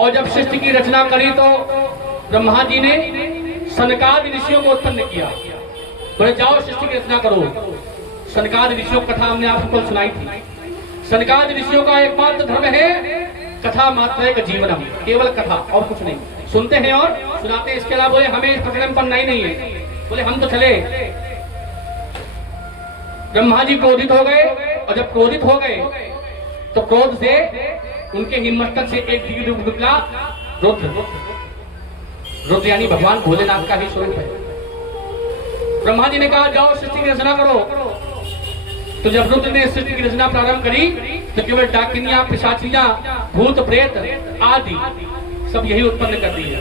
और जब सृष्टि की रचना करी तो ब्रह्मा जी ने सनकादि ऋषियों को उत्पन्न किया। बोले जाओ सृष्टि की रचना करो। सनकादि ऋषियों कथा हमने आपको सुनाई थी। सनकादि ऋषियों का एकमात्र धर्म है कथा मात्र एक जीवनम, केवल कथा और कुछ नहीं। सुनते हैं और सुनाते हैं, इसके अलावा बोले हमें इस प्रकरण पर नहीं है। बोले हम तो चले। ब्रह्मा जी क्रोधित हो गए और जब क्रोधित हो गए तो क्रोध से उनके ही मस्तक से एक दिव्य रूप निकला, रुद्र। रुद्र यानी भगवान भोलेनाथ का ही स्वरूप है। ब्रह्मा जी ने कहा जाओ सृष्टि की रचना करो। तो जब रुद्र ने सृष्टि की रचना प्रारंभ करी तो केवल डाकिनियां, पिशाचियां, भूत प्रेत आदि सब यही उत्पन्न कर दिया।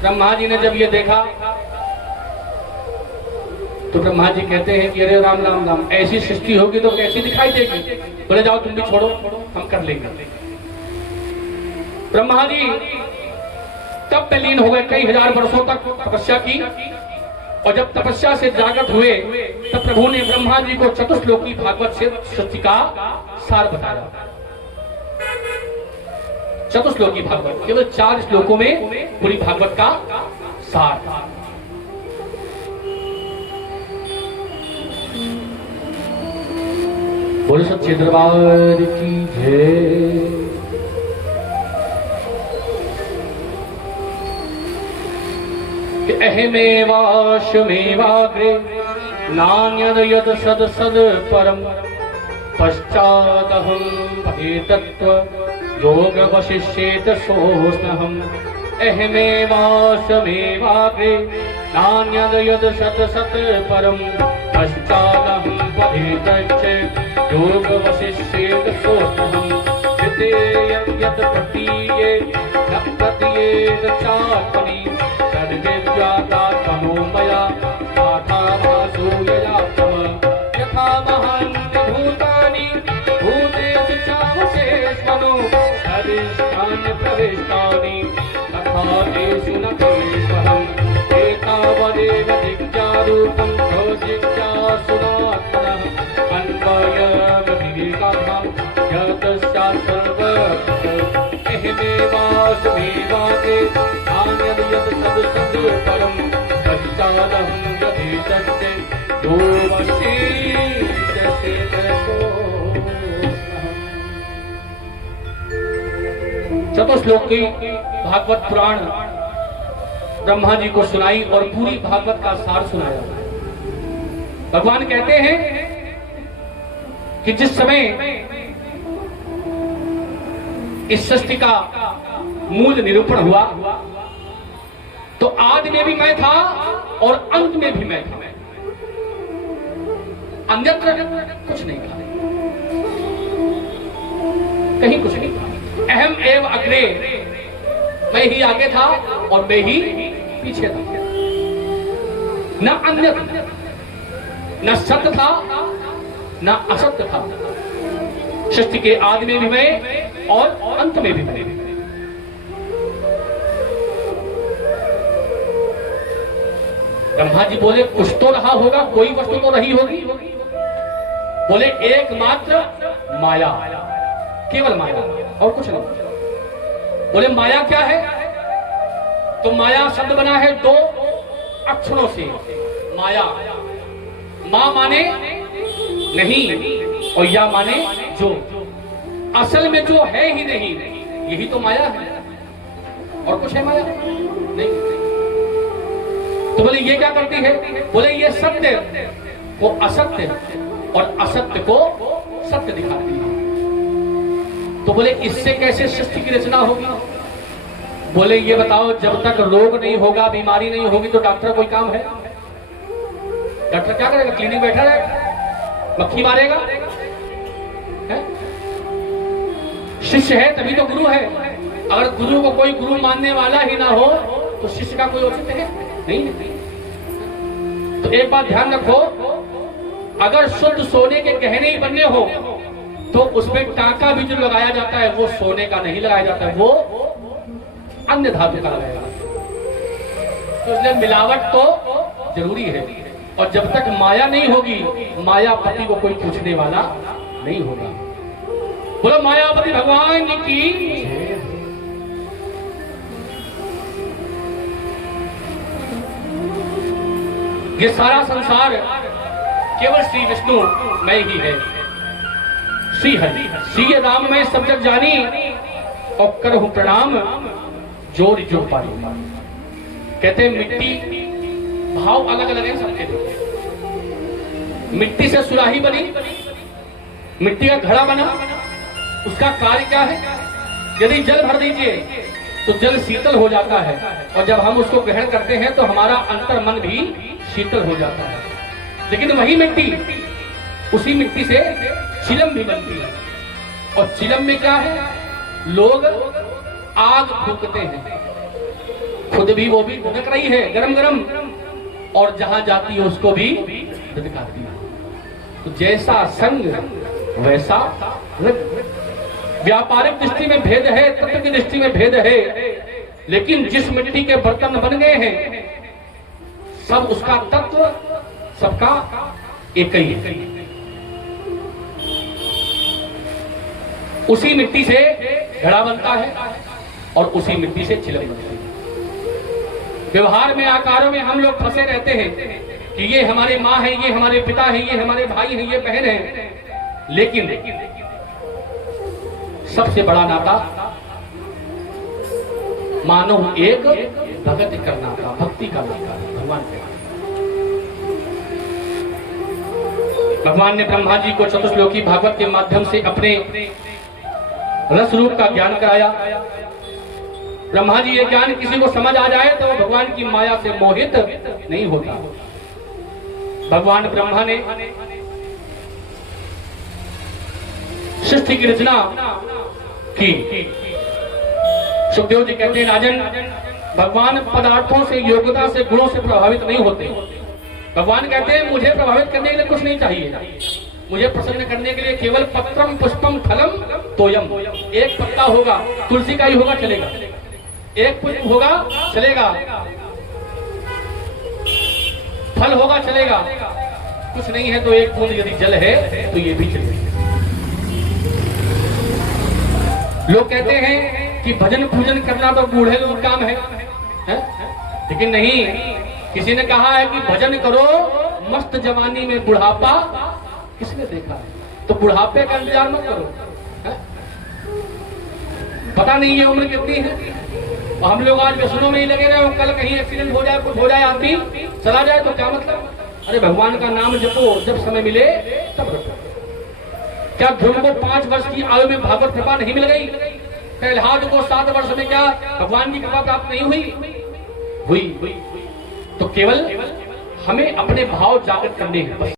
ब्रह्मा जी ने जब ये देखा तो ब्रह्मा जी कहते हैं कि अरे राम राम राम, ऐसी सृष्टि होगी तो कैसी दिखाई देगी। बोले जाओ तुम भी छोड़ो, हम कर लेंगे। ब्रह्मा जी तब पे लीन हो गए, कई हजार वर्षों तक तपस्या की। और जब तपस्या से जागृत हुए तब प्रभु ने ब्रह्मा जी को चतुश्लोकी भागवत से सृष्टि का सार बताया। चतुश्लोकी भागवत केवल 4 श्लोकों में पूरी भागवत का सार। बोलो सच्चे दरबार की जय। अहमेवाशमेवाग्रे नान्यद यद सद सद परम पश्चादहं भेदत्व योग वशिष्येत सोऽस्म्यहम्। अहमेवाशमेवाग्रे नान्यद यद सद सद परम पश्चादहं भेदच्च योग वशिष्येत सोऽस्म्यहम्। विधेयं यत् प्रतीयेत न प्रतीयेत चात्मनि तद्विद्यात्मनो मया आत्माभासो यया तव। यथा महान्ति भूतानि भूतेषु चावशेषमनो अधिष्ठान्य प्रविष्टानि तथा तेषु न प्रविष्टहम्। एतावदेव जिज्ञारूपं जिज्ञासुरात्मनः अन्वयमतिरेकाभ्यां यतस्यात् सर्वत्र। अहमेवास्मेवाग्रे नान्यद् यत् सद् सद् परं पश्चादहं यथेतश्च यो वशिष्येत सोऽस्म्यहम्। चतुश्लोकी भागवत पुराण ब्रह्मा जी को सुनाई और पूरी भागवत का सार सुनाया। भगवान कहते हैं कि जिस समय इस सृष्टि का मूल निरूपण हुआ तो आदि में भी मैं था और अंत में भी मैं था, अन्यत्र कुछ नहीं था, कहीं कुछ नहीं था। अहम एव अग्रे, मैं ही आगे था और मैं ही पीछे था। न अन्यत्र, न सत्य था न असत्य था। सृष्टि के आदि में भी मैं और अंत में भी मैं। ब्रह्मा जी बोले कुछ तो रहा होगा, कोई वस्तु तो रही होगी। बोले एकमात्र माया, केवल माया और कुछ नहीं। बोले माया क्या है? तो माया शब्द बना है 2 अक्षरों से। माया, मां माने नहीं और या माने जो। असल में जो है ही नहीं, यही तो माया है। और कुछ है माया नहीं। तो बोले ये क्या करती है? बोले ये सत्य को असत्य और असत्य को सत्य दिखाती है। तो बोले इससे कैसे सृष्टि की रचना होगी? बोले ये बताओ, जब तक रोग नहीं होगा, बीमारी नहीं होगी तो डॉक्टर कोई काम है? डॉक्टर क्या करेगा? क्लिनिक बैठा रहेगा, मक्खी मारेगा? शिष्य है तभी तो गुरु है। अगर गुरु को कोई गुरु मानने वाला ही ना हो तो शिष्य का कोई औचित्य है? नहीं है। तो एक बात ध्यान रखो, अगर शुद्ध सोने के गहने ही बनने हो तो उसमें टाका भी जो लगाया जाता है वो सोने का नहीं लगाया जाता है, वो अन्य धातु का लगाया जाता है। तो इसलिए मिलावट तो जरूरी है। और जब तक माया नहीं होगी, मायापति को कोई पूछने वाला नहीं होगा। बोलो मायापति भगवान की। ये सारा संसार केवल श्री विष्णु मैं ही है। श्री हरि श्री राम मैं सब जग जानी, और करहु प्रणाम जोर जो पाई। कहते हैं मिट्टी, भाव अलग अलग है सबके लिए। मिट्टी से सुराही बनी, मिट्टी का घड़ा बना, उसका कार्य क्या है? यदि जल भर दीजिए तो जल शीतल हो जाता है, और जब हम उसको ग्रहण करते हैं तो हमारा अंतर मन भी शीतल हो जाता है। लेकिन वही मिट्टी, उसी मिट्टी से चिलम भी बनती है, और चिलम में क्या है? लोग आग फूकते हैं, खुद भी वो भी धधक रही है गरम गरम, और जहां जाती है उसको भी धधकाती है। तो जैसा संग वैसा रंग। व्यापारिक दृष्टि में भेद है, तत्व की दृष्टि में भेद है, लेकिन जिस मिट्टी के बर्तन बन गए हैं सब उसका तत्व सबका एक ही है। उसी मिट्टी से घड़ा बनता है और उसी मिट्टी से चिलम बनती है। व्यवहार में, आकारों में हम लोग फंसे रहते हैं कि ये हमारे माँ है, ये हमारे पिता है, ये हमारे भाई हैं, ये बहन है, लेकिन सबसे बड़ा नाता मानो एक भगत का नाता, भक्ति का नाता भगवान के। भगवान ने ब्रह्मा जी को चतुश्लोकी भागवत के माध्यम से अपने रस रूप का ज्ञान कराया। ब्रह्मा जी ये ज्ञान किसी को समझ आ जाए तो भगवान की माया से मोहित नहीं होता। भगवान ब्रह्मा ने सृष्टि की रचना की। सुखदेव जी कहते हैं, राजन, भगवान पदार्थों से, योग्यता से, गुणों से प्रभावित नहीं होते। भगवान कहते हैं मुझे प्रभावित करने के लिए कुछ नहीं चाहिए, मुझे प्रसन्न करने के लिए केवल पत्रम पुष्पम फलम तोयम। एक पत्ता होगा, तुलसी का ही होगा चलेगा, एक पुष्प होगा चलेगा, फल होगा चलेगा, कुछ नहीं है तो एक बूंद यदि जल है तो ये भी चलेगा। लोग कहते हैं कि भजन पूजन करना तो बूढ़े लोग काम है? लेकिन नहीं, किसी ने कहा है कि भजन करो मस्त जवानी में बुढ़ापा किसने देखा है? तो बुढ़ापे का इंतजार मत करो, है? पता नहीं है उम्र कितनी है, और हम लोग आज व्यसनों में ही लगे रहे, कल कहीं एक्सीडेंट हो जाए, कुछ हो जाए, आदमी चला जाए तो क्या मतलब? अरे भगवान का नाम जपो, जब समय मिले तब रखो। क्या ध्रुव को 5 वर्ष की आयु में भागवत कृपा नहीं मिल गई? प्रहलाद को 7 वर्ष में क्या भगवान की कृपा प्राप्त नहीं हुई? हुई। तो केवल हमें अपने भाव जागृत करने हैं।